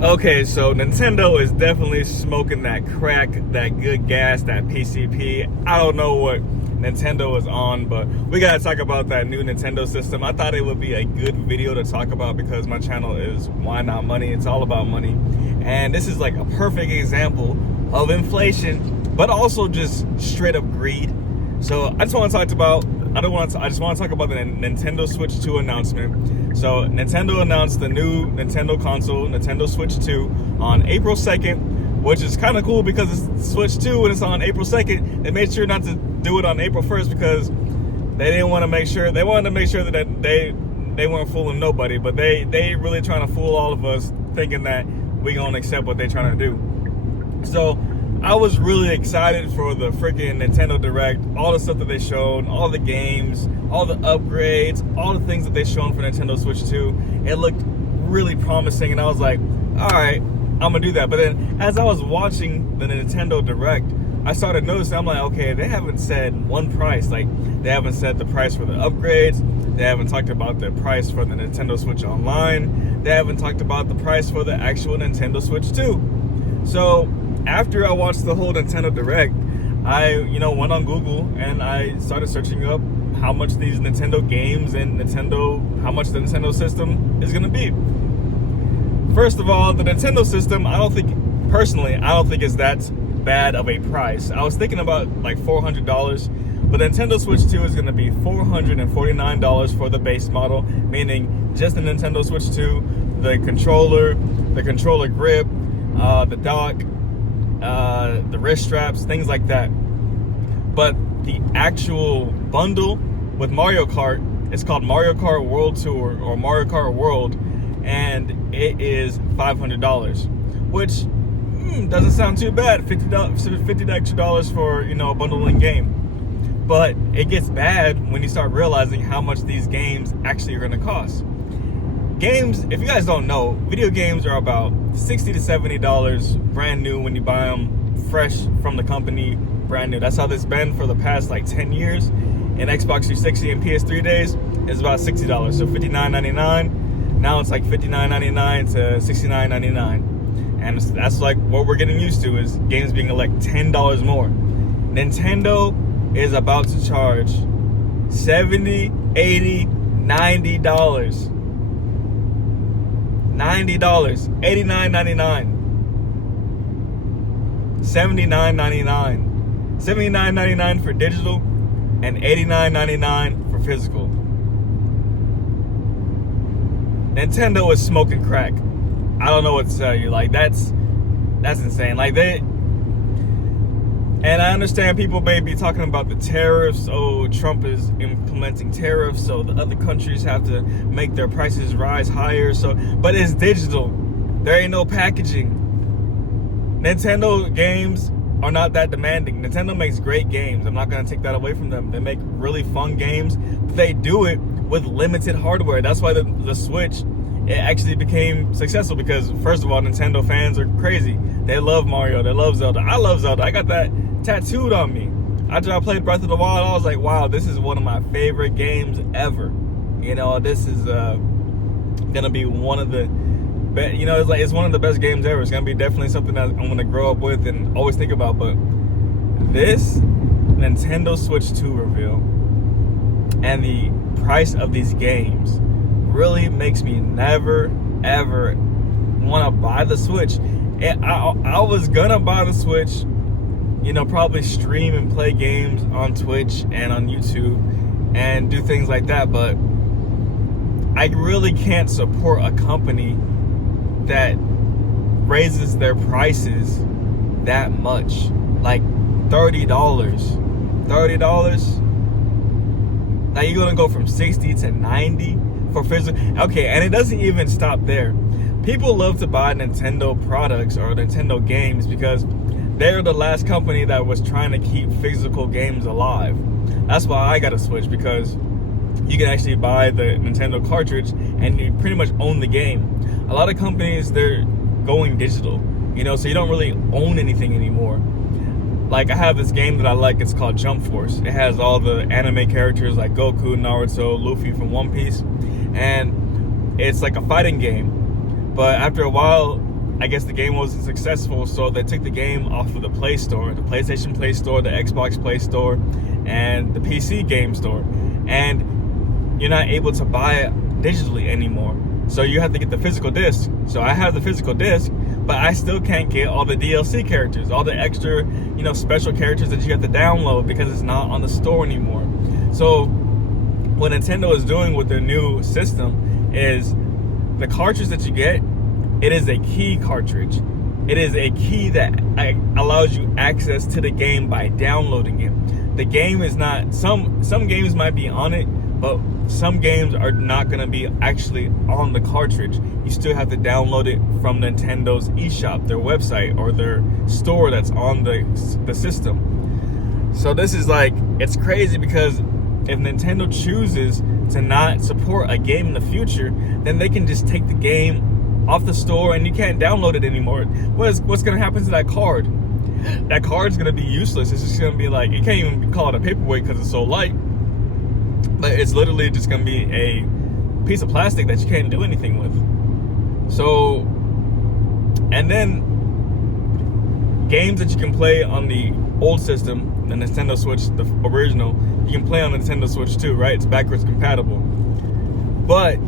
Okay, so Nintendo is definitely smoking that crack, that good gas, that PCP. I don't know what Nintendo is on, but we gotta talk about that new Nintendo system. I thought it would be a good video to talk about because my channel is Why Not Money. It's all about money. And this is like a perfect example of inflation, but also just straight up greed. So I just want to talk about, I just want to talk about the Nintendo Switch 2 announcement. So Nintendo announced the new Nintendo console, Nintendo Switch 2, on April 2nd, which is kind of cool because it's Switch 2 and it's on April 2nd. They made sure not to do it on April 1st because they wanted to make sure that they weren't fooling nobody, but they really trying to fool all of us thinking that we gonna accept what they're trying to do. So I was really excited for the freaking Nintendo Direct, all the stuff that they showed, all the games, all the upgrades, all the things that they shown for Nintendo Switch 2. It looked really promising, and I was like, all right, I'm gonna do that. But then as I was watching the Nintendo Direct, I started noticing, I'm like, okay, they haven't said one price. Like, they haven't said the price for the upgrades. They haven't talked about the price for the Nintendo Switch Online. They haven't talked about the price for the actual Nintendo Switch 2. So after I watched the whole Nintendo Direct, I went on Google and I started searching up how much these Nintendo games and how much the Nintendo system is gonna be. First of all, the Nintendo system, I don't think it's that bad of a price. I was thinking about like $400, but Nintendo Switch 2 is gonna be $449 for the base model, meaning just the Nintendo Switch 2, the controller grip, the dock, the wrist straps, things like that. But the actual bundle with Mario Kart, it's called Mario Kart World Tour or Mario Kart World, and it is $500, which doesn't sound too bad. $50 extra for a bundling game. But it gets bad when you start realizing how much these games actually are going to cost. Games, if you guys don't know, video games are about $60 to $70 brand new when you buy them fresh from the company, brand new. That's how it's been for the past like 10 years. In Xbox 360 and PS3 days, it's about $60. So $59.99. Now it's like $59.99 to $69.99. And that's like what we're getting used to, is games being like $10 more. Nintendo is about to charge $70, $80, $90. $90, $89.99, $79.99, $79.99 for digital, and $89.99 for physical. Nintendo is smoking crack. I don't know what to tell you. Like, that's insane. Like, and I understand people may be talking about the tariffs. Oh, Trump is implementing tariffs, so the other countries have to make their prices rise higher. But it's digital. There ain't no packaging. Nintendo games are not that demanding. Nintendo makes great games. I'm not going to take that away from them. They make really fun games. But they do it with limited hardware. That's why the Switch, it actually became successful, because first of all, Nintendo fans are crazy. They love Mario. They love Zelda. I love Zelda. I got that tattooed on me. After I played Breath of the Wild, I was like, wow, this is one of my favorite games ever. This is gonna be one of the it's one of the best games ever. It's gonna be definitely something that I'm gonna grow up with and always think about. But this Nintendo Switch 2 reveal and the price of these games really makes me never ever want to buy the Switch. And I was gonna buy the Switch, probably stream and play games on Twitch and on YouTube and do things like that, but I really can't support a company that raises their prices that much. Like $30. Now you're gonna go from 60 to 90 for physical. Okay, and it doesn't even stop there. People love to buy Nintendo products or Nintendo games because they're the last company that was trying to keep physical games alive. That's why I got a Switch, because you can actually buy the Nintendo cartridge and you pretty much own the game. A lot of companies, they're going digital, so you don't really own anything anymore. Like, I have this game that I like, it's called Jump Force. It has all the anime characters like Goku, Naruto, Luffy from One Piece, and it's like a fighting game. But after a while, I guess the game wasn't successful, so they took the game off of the Play Store, the PlayStation Play Store, the Xbox Play Store, and the PC Game Store. And you're not able to buy it digitally anymore. So you have to get the physical disc. So I have the physical disc, but I still can't get all the DLC characters, all the extra, special characters that you have to download because it's not on the store anymore. So what Nintendo is doing with their new system is the cartridge that you get, it is a key cartridge. It is a key that allows you access to the game by downloading it. The game is not, some games might be on it, but some games are not going to be actually on the cartridge. You still have to download it from Nintendo's eShop, their website, or their store that's on the system. So this is it's crazy because if Nintendo chooses to not support a game in the future, then they can just take the game off the store and you can't download it anymore. What's going to happen to that card? That card's going to be useless. It's just going to be you can't even call it a paperweight because it's so light. But it's literally just going to be a piece of plastic that you can't do anything with. So, and then games that you can play on the old system, the Nintendo Switch, the original, you can play on Nintendo Switch 2, right? It's backwards compatible. But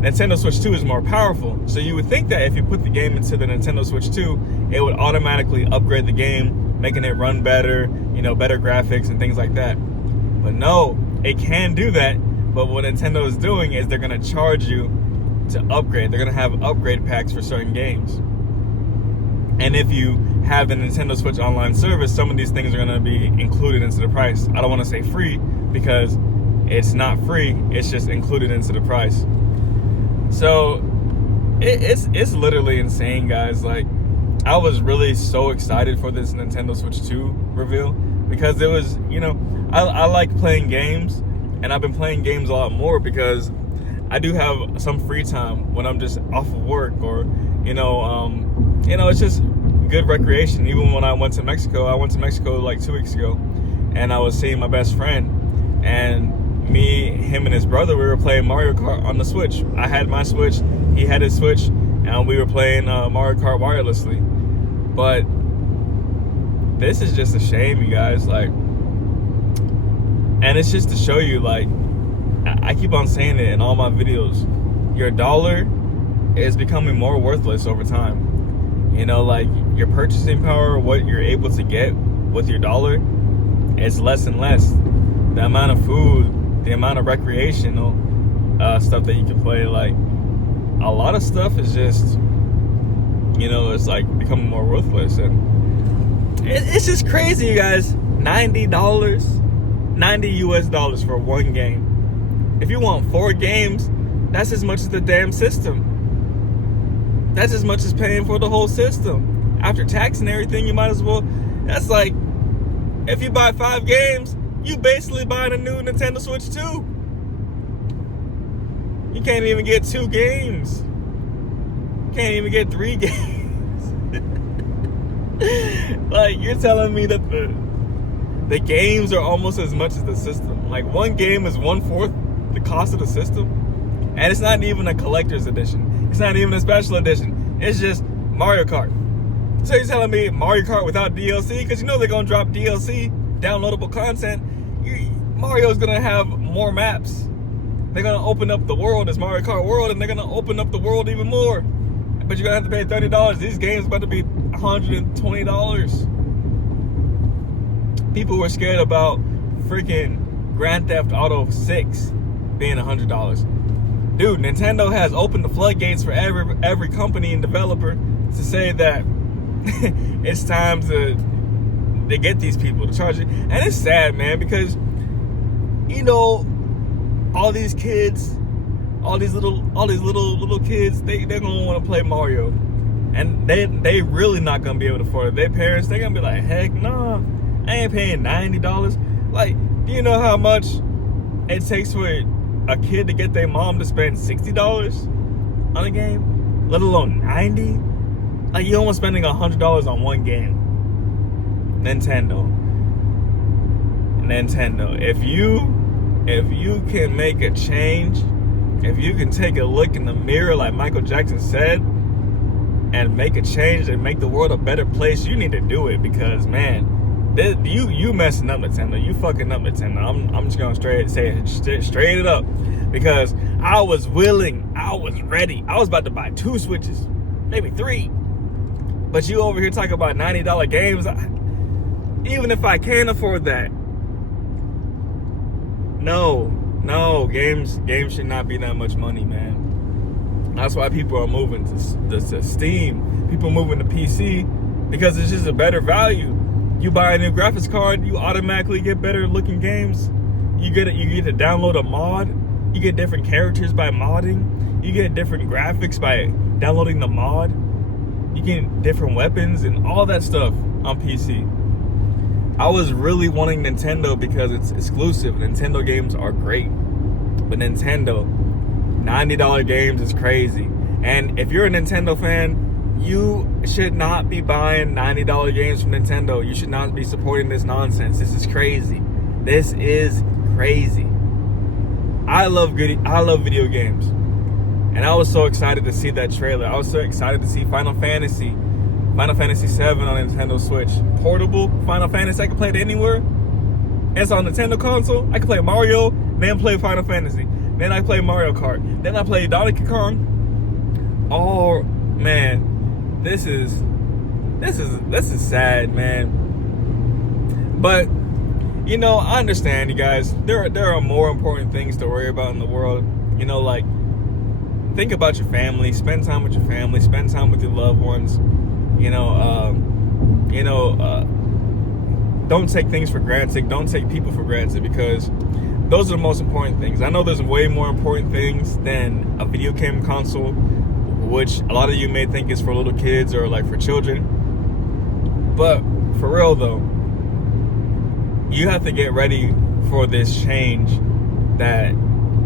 Nintendo Switch 2 is more powerful. So you would think that if you put the game into the Nintendo Switch 2, it would automatically upgrade the game, making it run better, better graphics and things like that. But no, it can do that. But what Nintendo is doing is they're going to charge you to upgrade. They're going to have upgrade packs for certain games. And if you have the Nintendo Switch Online service, some of these things are going to be included into the price. I don't want to say free because it's not free. It's just included into the price. So it's literally insane, guys. I was really so excited for this Nintendo Switch 2 reveal because it was, I like playing games, and I've been playing games a lot more because I do have some free time when I'm just off of work, or it's just good recreation. Even when I went to Mexico 2 weeks ago, and I was seeing my best friend, and him and his brother, we were playing Mario Kart on the Switch. I had my Switch, he had his Switch, and we were playing Mario Kart wirelessly. But this is just a shame, you guys. And it's just to show you, I keep on saying it in all my videos, your dollar is becoming more worthless over time. Your purchasing power, what you're able to get with your dollar, is less and less. The amount of food, the amount of recreational stuff that you can play, a lot of stuff is just, it's becoming more worthless. And it's just crazy, you guys. $90 US for one game. If you want 4 games, that's as much as the damn system. That's as much as paying for the whole system. After tax and everything, you might as well. That's if you buy 5 games, you basically buying a new Nintendo Switch 2. You can't even get 2 games. You can't even get 3 games. You're telling me that the games are almost as much as the system. One game is 1/4 the cost of the system. And it's not even a collector's edition. It's not even a special edition. It's just Mario Kart. So you're telling me Mario Kart without DLC? Because they're going to drop DLC, downloadable content. Mario's going to have more maps. They're going to open up the world as Mario Kart World, and they're going to open up the world even more. But you're going to have to pay $30. These games are about to be $120. People were scared about freaking Grand Theft Auto 6 being $100. Dude, Nintendo has opened the floodgates for every company and developer to say that it's time to get these people to charge it. And it's sad, man, because all these kids, all these little kids, they're gonna want to play Mario, and they really not gonna be able to afford it. Their parents, they're gonna be like, heck no, I ain't paying $90. Do you know how much it takes for a kid to get their mom to spend $60 on a game, let alone $90? You're almost spending $100 on one game. Nintendo. If you can make a change, if you can take a look in the mirror like Michael Jackson said, and make a change and make the world a better place, you need to do it, because man, you messing up Nintendo. You fucking up Nintendo. I'm just gonna straight it up, because I was willing, I was ready, I was about to buy 2 Switches, maybe 3, but you over here talking about $90 games. Even if I can afford that, no, games should not be that much money, man. That's why people are moving to Steam. People moving to PC, because it's just a better value. You buy a new graphics card, you automatically get better looking games. You get to download a mod. You get different characters by modding. You get different graphics by downloading the mod. You get different weapons and all that stuff on PC. I was really wanting Nintendo because it's exclusive. Nintendo games are great. But Nintendo, $90 games is crazy. And if you're a Nintendo fan, you should not be buying $90 games from Nintendo. You should not be supporting this nonsense. This is crazy. This is crazy. I love video games. And I was so excited to see that trailer. I was so excited to see Final Fantasy 7 on Nintendo Switch. Portable Final Fantasy. I can play it anywhere. It's on Nintendo console. I can play Mario, then play Final Fantasy. Then I play Mario Kart. Then I play Donkey Kong. Oh man. This is sad, man. But you know, I understand, you guys. There are more important things to worry about in the world. You know, like, think about your family. Spend time with your family. Spend time with your loved ones. Don't take things for granted. Don't take people for granted, because those are the most important things. I know there's way more important things than a video game console, which a lot of you may think is for little kids or like for children. But for real though, you have to get ready for this change that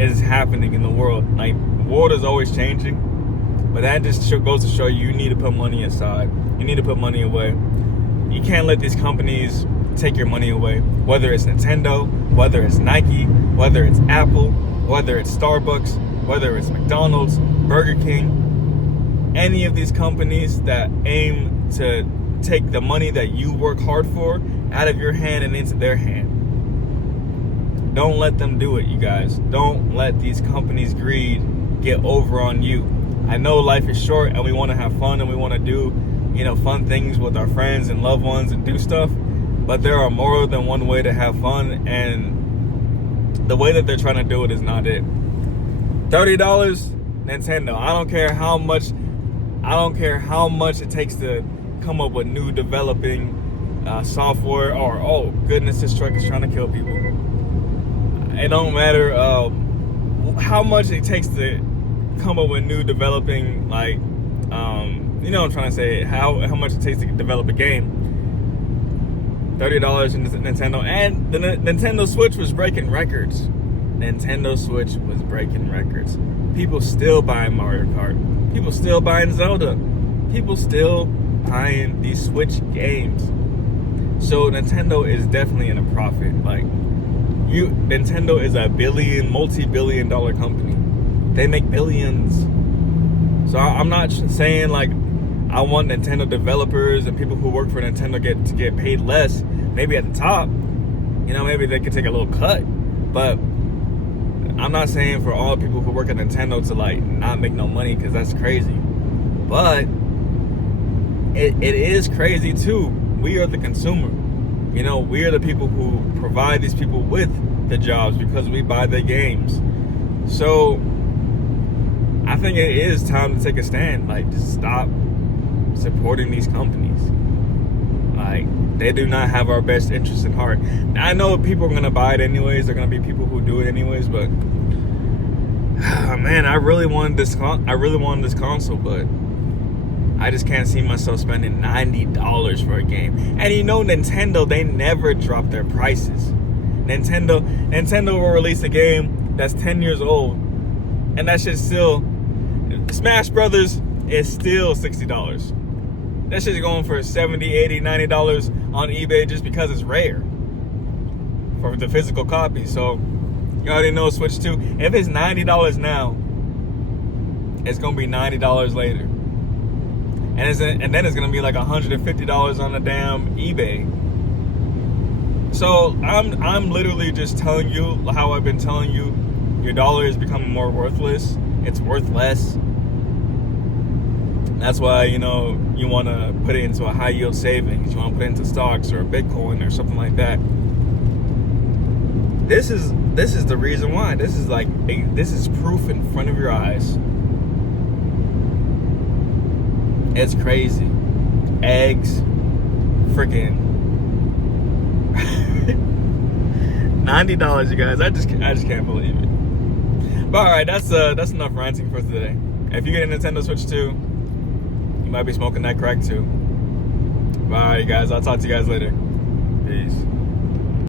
is happening in the world. Like, the world is always changing, but that just goes to show you need to put money aside. You need to put money away. You can't let these companies take your money away. Whether it's Nintendo, whether it's Nike, whether it's Apple, whether it's Starbucks, whether it's McDonald's, Burger King, any of these companies that aim to take the money that you work hard for out of your hand and into their hand. Don't let them do it, you guys. Don't let these companies' greed get over on you. I know life is short and we want to have fun and we want to do, fun things with our friends and loved ones and do stuff, but there are more than one way to have fun, and the way that they're trying to do it is not it. $30, Nintendo. I don't care how much it takes to come up with new developing software, or oh goodness, this truck is trying to kill people. It don't matter how much it takes to come up with new developing, like what I'm trying to say, how much it takes to develop a game. $30 in Nintendo, and the Nintendo Switch was breaking records. Nintendo Switch was breaking records. People still buying Mario Kart. People still buying Zelda. People still buying these Switch games. So Nintendo is definitely in a profit. Like, Nintendo is a multi-billion dollar company. They make billions. So I'm not saying like I want Nintendo developers and people who work for Nintendo to get paid less. Maybe at the top, maybe they could take a little cut. But I'm not saying for all people who work at Nintendo to like not make no money, because that's crazy. But it is crazy too. We are the consumer. We are the people who provide these people with the jobs because we buy their games. So I think it is time to take a stand. Like, just stop supporting these companies. Like, they do not have our best interests in heart. I know people are gonna buy it anyways. There are gonna be people who do it anyways. But man, I really wanted this console, but I just can't see myself spending $90 for a game. And Nintendo, they never drop their prices. Nintendo will release a game that's 10 years old, and that shit's still, Smash Brothers is still $60. That shit's going for $70, $80, $90 on eBay just because it's rare for the physical copy. So you already know Switch 2. If it's $90 now, it's gonna be $90 later. and then it's gonna be like $150 on the damn eBay. So I'm literally just telling you how I've been telling you, your dollar is becoming more worthless. It's worth less. That's why, you know, you want to put it into a high yield savings. You want to put it into stocks or Bitcoin or something like that. This is the reason why. This is proof in front of your eyes. It's crazy. Eggs, freaking $90, you guys. I just can't believe it. But all right, that's enough ranting for today. If you get a Nintendo Switch 2, you might be smoking that crack too. Bye, guys. I'll talk to you guys later. Peace.